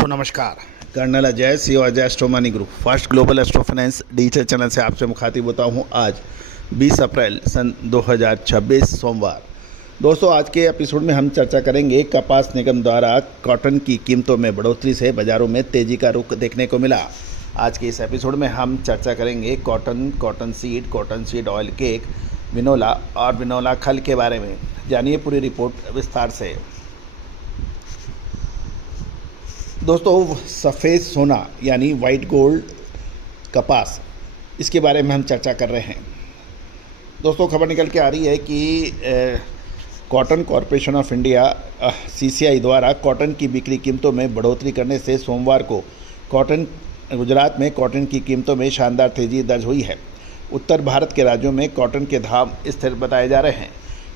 दोस्तों नमस्कार। Colonel Ajay CEO Ajay astro money group first global astro finance digital channel से आपसे मुखातिब होता हूं। आज 20 अप्रैल सन 2026 सोमवार। दोस्तों आज के एपिसोड में हम चर्चा करेंगे कपास निगम द्वारा कॉटन की कीमतों में बढ़ोतरी से बाजारों में तेजी का रुख देखने को मिला। आज के इस एपिसोड में हम चर्चा करेंगे कॉटन सीड ऑयल केक, विनोला और विनोला खल के बारे में। जानिए पूरी रिपोर्ट विस्तार से। दोस्तों सफ़ेद सोना यानी वाइट गोल्ड कपास, इसके बारे में हम चर्चा कर रहे हैं। दोस्तों खबर निकल के आ रही है कि cotton corporation of India CCI द्वारा कॉटन की बिक्री कीमतों में बढ़ोतरी करने से सोमवार को गुजरात में कॉटन की कीमतों में शानदार तेजी दर्ज हुई है। उत्तर भारत के राज्यों में कॉटन के दाम स्थिर बताए जा रहे हैं।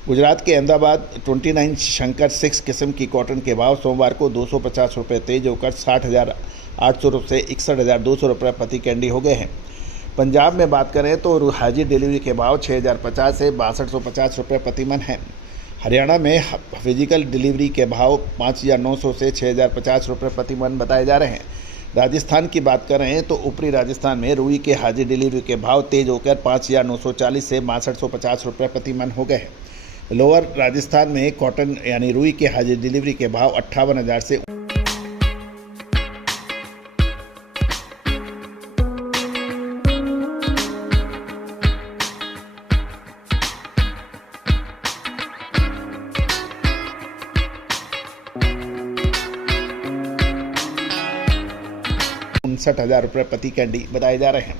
गुजरात के अहमदाबाद 29 शंकर 6 किस्म की कॉटन के भाव सोमवार को 250 रुपये तेज होकर 60,800 से 61,200 रुपये प्रति कैंडी हो गए हैं। पंजाब में बात करें तो हाजिर डिलीवरी के भाव 6,050 से 6250 रुपये प्रति मन हैं। हरियाणा में फिजिकल डिलीवरी के भाव 5,900 से 6,050 रुपये प्रति मन बताए जा रहे हैं। राजस्थान की बात करें तो ऊपरी राजस्थान में रुई के हाजिर डिलीवरी के भाव तेज होकर 5,940 से 6250 रुपये प्रति मन हो गए हैं। लोअर राजस्थान में कॉटन यानी रुई के हाजिर डिलीवरी के भाव 58,000 से 59,000 रुपये प्रति कैंडी बताए जा रहे हैं।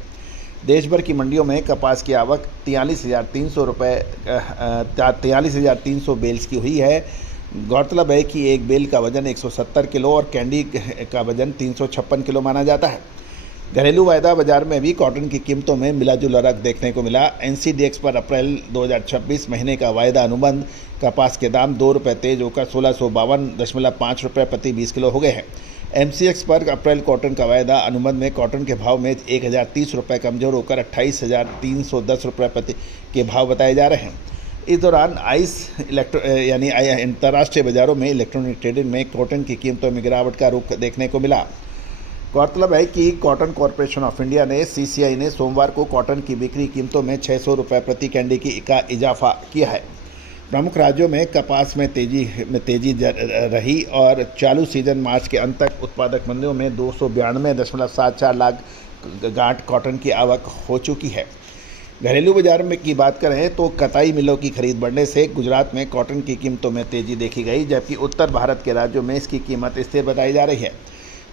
देश भर की मंडियों में कपास की आवक 43,300 बेल्स की हुई है। गौरतलब है कि एक बेल का वजन 170 किलो और कैंडी का वजन 356 किलो माना जाता है। घरेलू वायदा बाजार में भी कॉटन की कीमतों में मिलाजुला रख देखने को मिला। NCDX पर अप्रैल 2026 महीने का वायदा अनुबंध कपास के दाम 2 रुपये तेज होकर 1652.5 रुपये प्रति 20 किलो हो गए हैं। MCX पर अप्रैल कॉटन का वायदा अनुबंध में कॉटन के भाव में 1,030 रुपये कमजोर होकर 28,310 रुपये प्रति के भाव बताए जा रहे हैं। इस दौरान अंतर्राष्ट्रीय बाजारों में इलेक्ट्रॉनिक ट्रेडिंग में कॉटन की कीमतों में गिरावट का रुख देखने को मिला। गौरतलब है कि कॉटन कॉरपोरेशन ऑफ इंडिया ने CCI ने सोमवार को कॉटन की बिक्री कीमतों में 600 रुपये प्रति कैंडी का इजाफा किया है। प्रमुख राज्यों में कपास में तेजी रही और चालू सीजन मार्च के अंत तक उत्पादक मंडियों में 292.74 लाख गांठ कॉटन की आवक हो चुकी है। घरेलू बाजार में की बात करें तो कताई मिलों की खरीद बढ़ने से गुजरात में कॉटन की कीमतों में तेजी देखी गई, जबकि उत्तर भारत के राज्यों में इसकी कीमत स्थिर बताई जा रही है।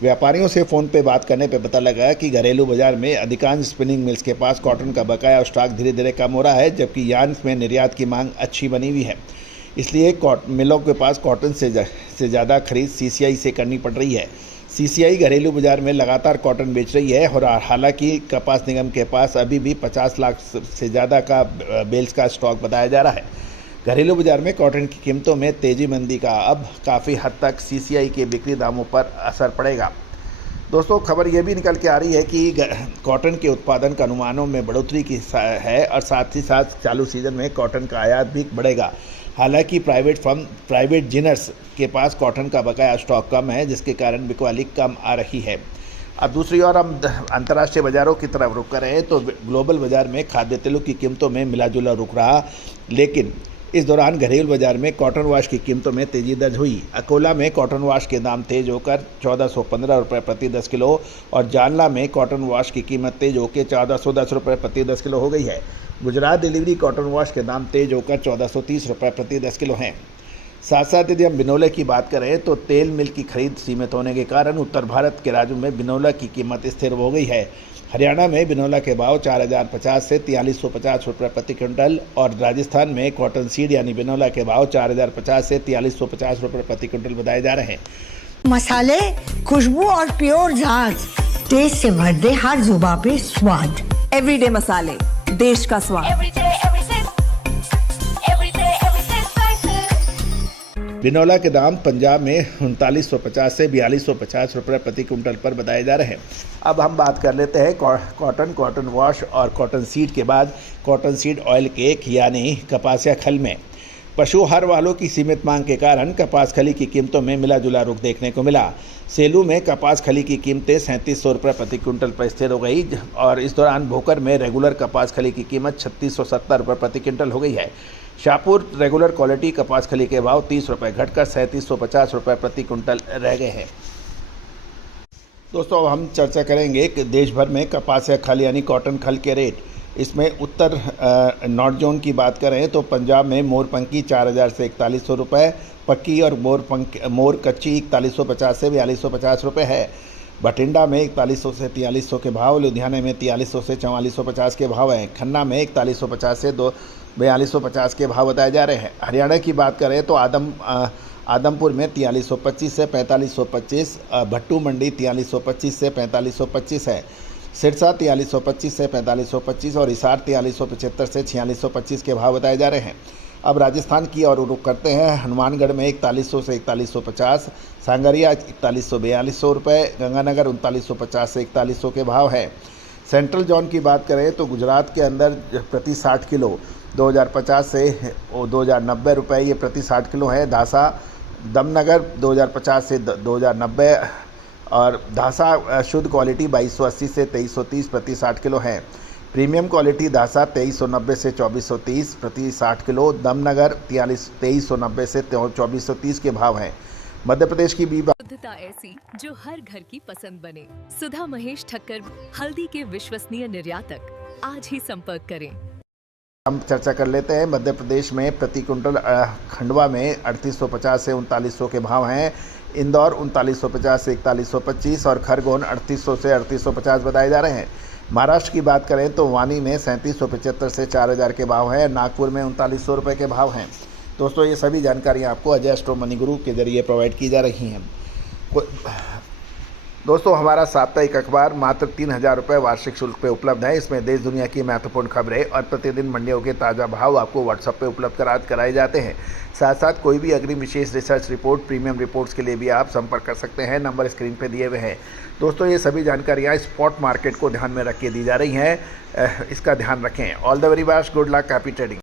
व्यापारियों से फ़ोन पे बात करने पे पता लगा कि घरेलू बाजार में अधिकांश स्पिनिंग मिल्स के पास कॉटन का बकाया स्टॉक धीरे धीरे कम हो रहा है, जबकि यार्न में निर्यात की मांग अच्छी बनी हुई है। इसलिए मिलों के पास कॉटन से ज़्यादा खरीद CCI से करनी पड़ रही है। CCI घरेलू बाजार में लगातार कॉटन बेच रही है और हालांकि कपास निगम के पास अभी भी 50 लाख से ज़्यादा का बेल्स का स्टॉक बताया जा रहा है। घरेलू बाजार में कॉटन की कीमतों में तेजी मंदी का अब काफ़ी हद तक CCI के बिक्री दामों पर असर पड़ेगा। दोस्तों खबर ये भी निकल के आ रही है कि कॉटन के उत्पादन का अनुमानों में बढ़ोतरी की है और साथ ही साथ चालू सीजन में कॉटन का आयात भी बढ़ेगा। हालांकि प्राइवेट जिनर्स के पास कॉटन का बकाया स्टॉक कम है, जिसके कारण बिकवाली कम आ रही है। अब दूसरी ओर हम अंतर्राष्ट्रीय बाज़ारों की तरफ रुख कर रहे हैं तो ग्लोबल बाज़ार में खाद्य तेलों की कीमतों में मिलाजुला रुख रहा, लेकिन इस दौरान घरेलू बाजार में कॉटन वाश की कीमतों में तेजी दर्ज हुई। अकोला में कॉटन वाश के दाम तेज होकर 1,415 रुपये प्रति 10 किलो और जालना में कॉटन वाश की कीमत तेज होकर 1,410 रुपये प्रति 10 किलो हो गई है। गुजरात डिलीवरी कॉटन वाश के दाम तेज होकर 1,430 रुपये प्रति 10 किलो हैं। साथ साथ यदि हम बिनोले की बात करें तो तेल मिल की खरीद सीमित होने के कारण उत्तर भारत के राज्यों में बिनोला की कीमत स्थिर हो गई है। हरियाणा में बिनोला के भाव 4,050 से 4,350 रुपये प्रति क्विंटल और राजस्थान में कॉटन सीड यानी बिनोला के भाव 4,050 से 4,350 रुपये प्रति क्विंटल बताए जा रहे हैं। मसाले, खुशबू और प्योर झाग, टेस्ट से भर दे हर जुबान पे स्वाद। एवरीडे मसाले, देश का स्वाद। बिनोला के दाम पंजाब में 3950 से 4250 रुपये प्रति क्विंटल पर बताए जा रहे हैं। अब हम बात कर लेते हैं कॉटन वॉश और कॉटन सीड के बाद कॉटन सीड ऑयल केक यानी कपासिया खल में। पशुहार वालों की सीमित मांग के कारण कपास खली की कीमतों में मिला जुला रुख देखने को मिला। सेलू में कपास खली की कीमतें 3700 रुपये प्रति क्विंटल पर स्थिर हो गई और इस दौरान भोकर में रेगुलर कपास खली की कीमत 3670 रुपये प्रति क्विंटल हो गई है। शाहपुर रेगुलर क्वालिटी कपास खली के भाव 30 रुपये घटकर 3750 रुपये प्रति क्विंटल रह गए हैं। दोस्तों, अब हम चर्चा करेंगे कि देश भर में कपास या खल यानी कॉटन खल के रेट। इसमें उत्तर नॉर्थ जोन की बात करें तो पंजाब में मोरपंखी 4000 से 4100 रुपये, पक्की और मोर कच्ची 4150 से 4250 रुपये है। बठिंडा में 4100 से 4300 के भाव, लुधियाना में 4300 से 4450 के भाव हैं। खन्ना में 4150 से 4250 के भाव बताए जा रहे हैं। हरियाणा की बात करें तो आदमपुर में 4325 से 4525, भट्टू मंडी 4325 से 4525 है। सिरसा 4325 से 4525 और हिसार 4375 से 4625 के भाव बताए जा रहे हैं। अब राजस्थान की ओर रुख करते हैं। हनुमानगढ़ में 4100 से 4150, सांगरिया 4100-4200 रुपये, गंगानगर 3950 से 4100 के भाव है। सेंट्रल जोन की बात करें तो गुजरात के अंदर प्रति 60 किलो 2050 से 2090 रुपये ये प्रति 60 किलो है। धासा दमनगर 2050 से 2090 और धासा शुद्ध क्वालिटी 2280 से 2330 प्रति 60 किलो है। प्रीमियम क्वालिटी धासा 2390 से 2430 प्रति 60 किलो, दमनगर 2390 से 2430 के भाव हैं। मध्य प्रदेश की भी शुद्धता ऐसी जो हर घर की पसंद बने। सुधा महेश ठक्कर, हल्दी के विश्वसनीय निर्यातक। आज ही संपर्क करें। हम चर्चा कर लेते हैं। मध्य प्रदेश में प्रति क्विंटल खंडवा में 3850 से 3900 के भाव हैं। इंदौर 3950 से 4125 और खरगोन 3800 से 3850 बताए जा रहे हैं। महाराष्ट्र की बात करें तो वानी में 3775 से 4000 के भाव हैं। नागपुर में 3900 रुपये के भाव हैं। दोस्तों, ये सभी जानकारियाँ आपको अजय एस्ट्रो मनी गुरु के जरिए प्रोवाइड की जा रही हैं। दोस्तों, हमारा साप्ताहिक अखबार मात्र 3000 रुपये वार्षिक शुल्क पे उपलब्ध है। इसमें देश दुनिया की महत्वपूर्ण खबरें और प्रतिदिन मंडियों के ताज़ा भाव आपको व्हाट्सएप पे उपलब्ध कराए जाते हैं। साथ साथ कोई भी अग्रिम विशेष रिसर्च रिपोर्ट, प्रीमियम रिपोर्ट्स के लिए भी आप संपर्क कर सकते हैं। नंबर स्क्रीन पे दिए हुए हैं। दोस्तों, ये सभी जानकारियाँ स्पॉट मार्केट को ध्यान में रख के दी जा रही हैं। इसका ध्यान रखें। All the very best, good luck, happy trading.